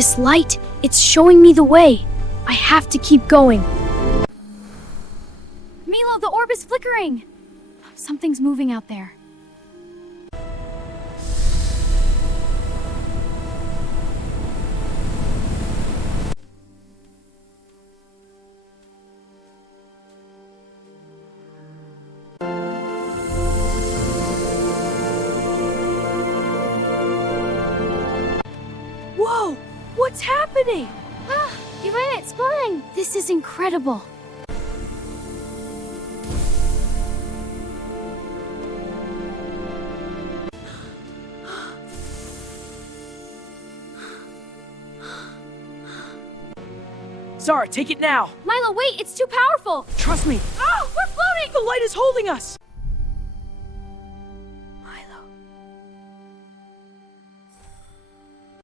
This light, it's showing me the way. I have to keep going. Milo, the orb is flickering. Something's moving out there. Whoa! What's happening? You ran exploring. This is incredible. Zara, take it now! Milo, wait, it's too powerful. Trust me! Oh, we're floating! The light is holding us!